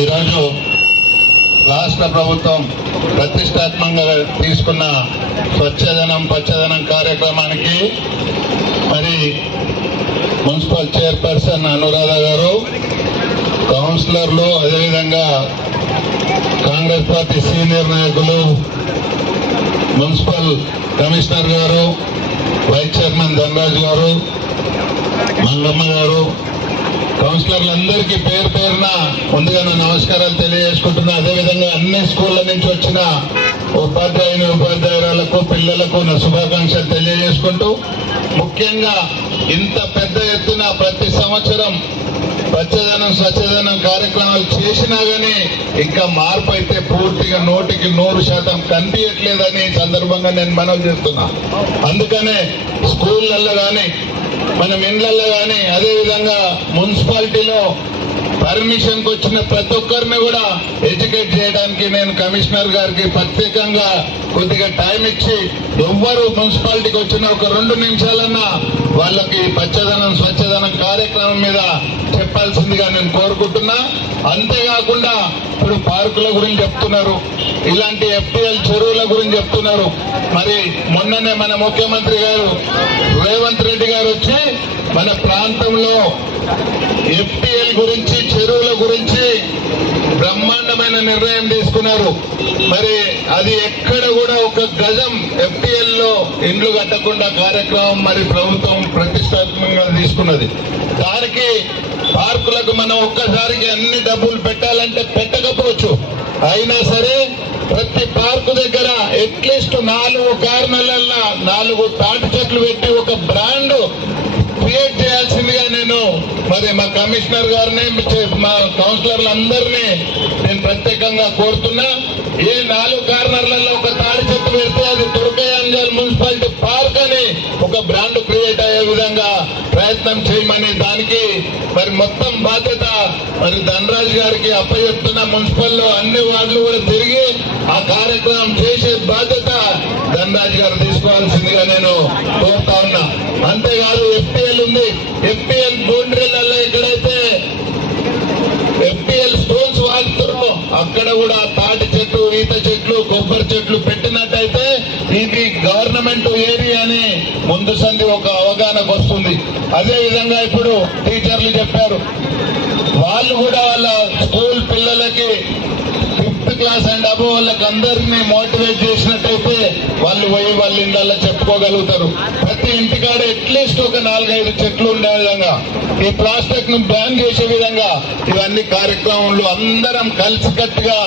ఈరోజు రాష్ట్ర ప్రభుత్వం ప్రతిష్టాత్మకంగా తీసుకున్న స్వచ్ఛదనం పచ్చదనం కార్యక్రమానికి మరి మున్సిపల్ చైర్పర్సన్ అనురాధ గారు కౌన్సిలర్లు అదేవిధంగా కాంగ్రెస్ పార్టీ సీనియర్ నాయకులు municipal commissioner garu vice chairman Dhanaraju garu Mangamma garu కౌన్సిలర్లందరికీ పేరు పేరున ముందుగా నా నమస్కారాలు తెలియజేసుకుంటున్నా. అదేవిధంగా అన్ని స్కూళ్ళ నుంచి వచ్చిన ఉపాధ్యాయుని ఉపాధ్యాయురాలకు పిల్లలకు నా శుభాకాంక్షలు తెలియజేసుకుంటూ ముఖ్యంగా ఇంత పెద్ద ఎత్తున ప్రతి సంవత్సరం పచ్చదనం స్వచ్ఛదనం కార్యక్రమాలు చేసినా కానీ ఇంకా మార్పు అయితే పూర్తిగా నూటికి నూరు శాతం కనిపించట్లేదని సందర్భంగా నేను మనవి చేస్తున్నా. అందుకనే స్కూళ్ళల్లో కానీ మనం ఇండ్లల్లో కానీ అదే పర్మిషన్కు వచ్చిన ప్రతి ఒక్కరిని కూడా ఎడ్యుకేట్ చేయడానికి నేను కమిషనర్ గారికి ప్రత్యేకంగా కొద్దిగా టైం ఇచ్చి ఎవ్వరు మున్సిపాలిటీకి వచ్చిన ఒక రెండు నిమిషాలన్నా వాళ్ళకి పచ్చదనం స్వచ్ఛదనం కార్యక్రమం మీద చెప్పాల్సిందిగా నేను కోరుకుంటున్నా. అంతేకాకుండా ఇప్పుడు పార్కుల గురించి చెప్తున్నారు ఇలాంటి ఎఫ్టీఎల్ చెరువుల గురించి చెప్తున్నారు. మరి మొన్ననే మన ముఖ్యమంత్రి గారు రేవంత్ రెడ్డి గారు వచ్చి మన ప్రాంతంలో ఎఫ్టీఎల్ గురించి చెరువుల గురించి బ్రహ్మాండమైన నిర్ణయం తీసుకున్నారు. మరి అది ఎక్కడ కూడా ఒక గజం ఎఫ్టీఎల్లో ఇండ్లు కట్టకుండా కార్యక్రమం మరి ప్రభుత్వం ప్రతిష్టాత్మకంగా తీసుకున్నది. దానికి పార్కులకు మనం ఒక్కసారికి అన్ని డబ్బులు పెట్టాలంటే పెట్టకపోవచ్చు. అయినా సరే ప్రతి పార్కు దగ్గర అట్లీస్ట్ నాలుగు కారణాలల్లో నాలుగు తాటి చెట్లు పెట్టి ఒక బ్రాండ్ మరి మా కమిషనర్ గారిని మా కౌన్సిలర్లందరినీ నేను ప్రత్యేకంగా కోరుతున్నా. ఏ నాలుగు కార్నర్లలో ఒక తాడి చెట్టు పెడితే అది దుర్గయాంజల్ మున్సిపాలిటీ పార్క్ అని ఒక బ్రాండ్ క్రియేట్ అయ్యే విధంగా ప్రయత్నం చేయమని దానికి మరి మొత్తం బాధ్యత మరి ధనరాజ్ గారికి అప్పచెప్తున్న మున్సిపల్లో అన్ని వార్డులు కూడా తిరిగి ఆ కార్యక్రమం చేసే బాధ్యత ధనరాజ్ గారు తీసుకోవాల్సిందిగా నేను కోరుతా ఉన్నా. అంతేకాదు ఎఫ్టీఎల్ ఉంది. ఎఫ్టీఎల్ బౌండరీలలో అక్కడ కూడా తాటి చెట్లు ఈత చెట్లు కొబ్బరి చెట్లు పెట్టినట్టయితే ఇది గవర్నమెంట్ ఏరియా అని ముందు సంది ఒక అవగాహనకు వస్తుంది. అదే విధంగా ఇప్పుడు టీచర్లు చెప్పారు. వాళ్ళు కూడా వాళ్ళ స్కూల్ పిల్లలకి ఫిఫ్త్ క్లాస్ అండ్ అబో వాళ్ళకి అందరినీ మోటివేట్ చేసినట్టయితే వాళ్ళు పోయి వాళ్ళ ఇళ్ళల్లో చెప్పుకోగలుగుతారు. ప్రతి ఇంటికాడ అట్లీస్ట్ ఒక నాలుగైదు చెట్లు ఉండే విధంగా. ఈ ప్లాస్టిక్ను బ్యాన్ చేసే విధంగా ఇవన్నీ కార్యక్రమాలు అందరం కలిసికట్టుగా